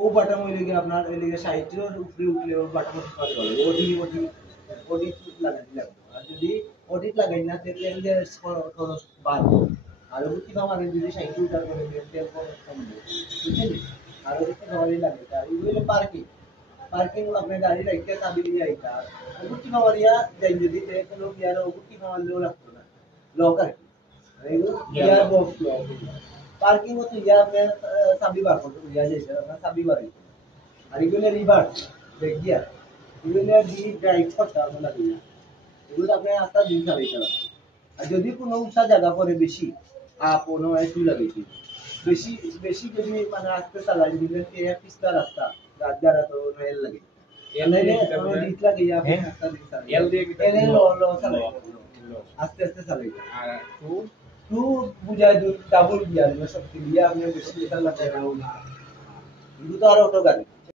ও বাটাম হইলে কি আপনার এই লিগে সাইটের উপরে উঠলে ও বাটাম উঠতে পারে ওডি লাগাই লাগবে আর যদি ওডি লাগাই না তাহলে এর খরচ বাড়বে আর ওটি আমাদের যদি সাইটে উঠার পরে তেল খরচ কমবে বুঝছেন আর ওটি গাড়ি লাগে আর এগুলো পার্কিং আপনি গাড়ি রাখতে চাবি দিয়ে আইতা ওটি মারিয়া যাই যদি তে কোনো গিয়ার ওটি মারলেও লাগতো না লক আর কি এগুলো গিয়ার বক্স লক পার্কিং হচ্ছে ইয়া আপনার চাবি বার করতে ইয়া যেটা আপনার চাবি বার আর এগুলো রিভার্স ব্রেক গিয়ার এগুলো দি ড্রাইভ করতে আপনার লাগে না এগুলো আপনি আস্তে দিন চালাইতে পারবেন আর যদি কোনো উঁচা জায়গা পড়ে বেশি কোনো একটু লাগাইছি বেশি বেশি যদি মানে আস্তে চালাই দিলে এক পিস্তা রাস্তা রাজগাড়া তো রেল লাগে আস্তে আস্তে চালাই আর টু বুঝায় ডাবল গিয়ার সব গিয়ার আপনি বেশি এটা লাগাই না কিন্তু তো আর অটো গাড়ি